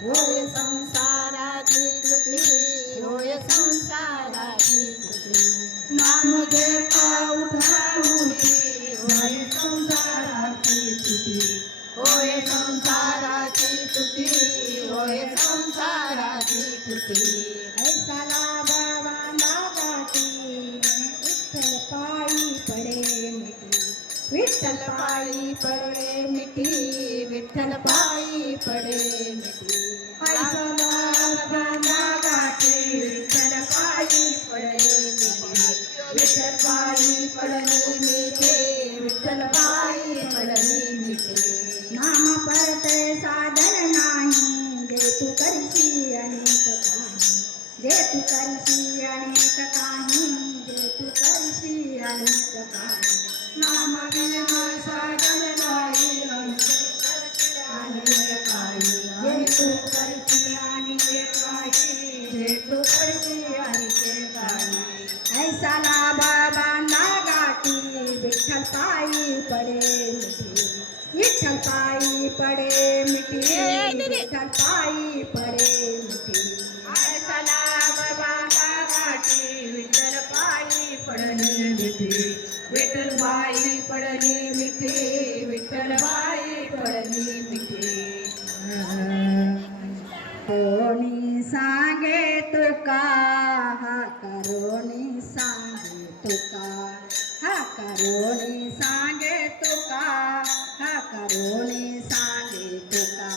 होय संसाराची तुटी, होय संसाराची तुटी, नाम घेता उठा उठी, होय संसाराची तुटी, होय संसाराची तुटी, होय संसाराची तुटी. ऐसा लाभ बांधा गाठी, विठ्ठल पायी पडे मिठी, विठ्ठल पायी पडे मिठी, विठ्ठल पायी पडे मिठी. ऐसा लाभ बांधा गाठी, विठ्ठल पायी पडे मिठी, विठ्ठल पायी पडली मिठी, विठ्ठल पायी पडली मिठी. नाम परते साधन नाही, जे तू करशी अनेक काही, जे तू करशी अनेक काही, जे तू करशी अनेक काही. नाम बिना साधन नाही, अनेक काही, जे तू करशी अनेक काही, जे तू करशी अनेक काही. ऐसा लाभ बांधा गाठी, विठ्ठल पायी पडे मिठी, विठ्ठल पायी पडे मिठी, विठ्ठल पायी पडे मिठी. ऐसा लाभ बांधा गाठी, विठ्ठल पायी पडली मिठी, विठ्ठल पायी पडली मिठी, विठ्ठल पायी पडली मिठी. कोणी सांगे तुका, हा करोनी सांगे तुका, हा करोनी सांगे तुका, हा करोनी सांगे तुका,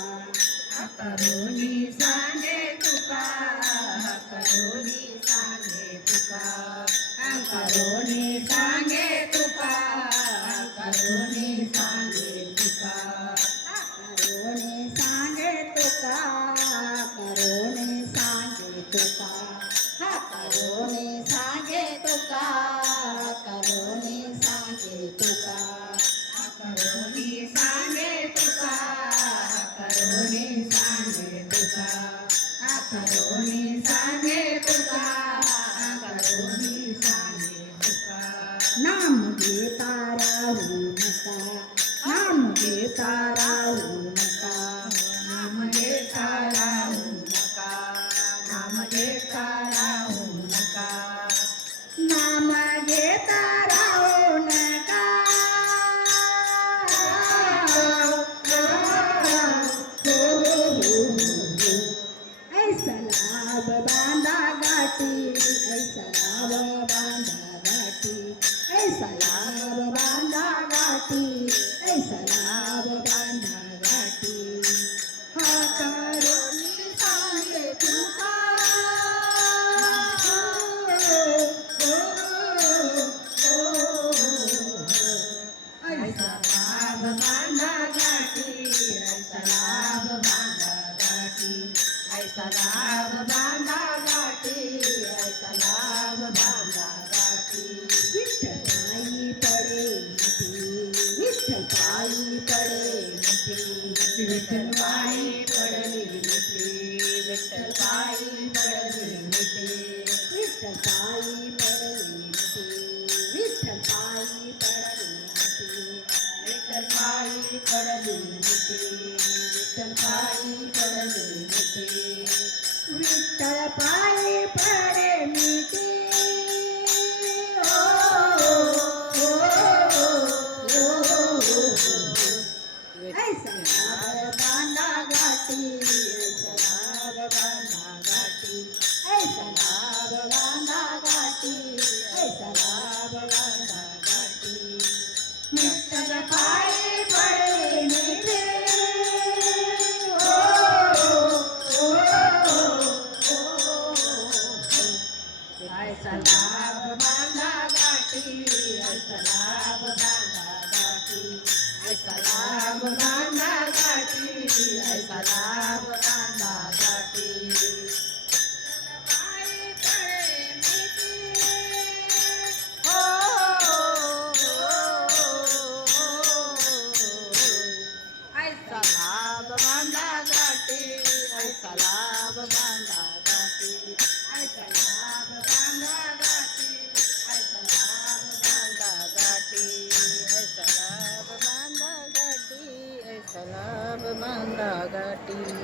हा करोनी सांगे तुका, हा करोनी सांगे तुका, हा करोनी सांगे तुका, हा करोनी सांगे तुका, हा करोनी सांगे तुका, हा करोनी सांगे तुका, हा करोनी सांगे तुका, हा करोनी सांगे तुका, हा करोनी सांगे तुका, हा करोनी सांगे तुका, हा करोनी सांगे तुका, हा करोनी सांगे तुका. नाम घेता राहू नका, नाम घेता राहू नका, नाम घेता राहू नका, नाम घेता राहू नका, नाम घेता राहू नका. ऐसा लाभ बांधा गाठी, ऐसा लाभ बांधा गाठी, ऐसा लाभ बांधा गाठी, ऐसा लाभ बांधा गाठी. हा करोनी सांगे तुका, ऐसा लाभ बांधा गाठी, ऐसा लाभ बांधा गाठी, ऐसा लाभ बांधा गाठी, ऐसा लाभ बांधा गाठी. विठ्ठल पायी पडे मिठी, विठ्ठल पायी पडे मिठी, विठ्ठल पायी पडली मिठी, विठ्ठल पायी पडली मिठी, विठ्ठल पायी पडली मिठी, विठ्ठल पायी पडली मिठी, विठ्ठल पायी पडली मिठी, विठ्ठल पायी पडली मिठी, विठ्ठल पायी पडे मिठी. ऐसा लाभ बांधा गाठी, ऐसा लाभ बांधा गाठी, ऐसा लाभ बांधा गाठी, ऐसा लाभ बांधा गाठी. विठ्ठल पायी पडे मिठी, ऐसा लाभ बांधा गाठी, ऐसा लाभ बांधा गाठी, ऐसा लाभ बांधा गाठी, ऐसा लाभ बांधा गाठी. पायी पडे मिठी, ऐसा लाभ बांधा गाठी, ऐसा लाभ बांधा गाठी, ऐसा लाभ बांधा गाठी, ऐसा लाभ बांधा गाठी, ऐसा लाभ बांधा गाठी, ऐसा लाभ बांधा गाठी.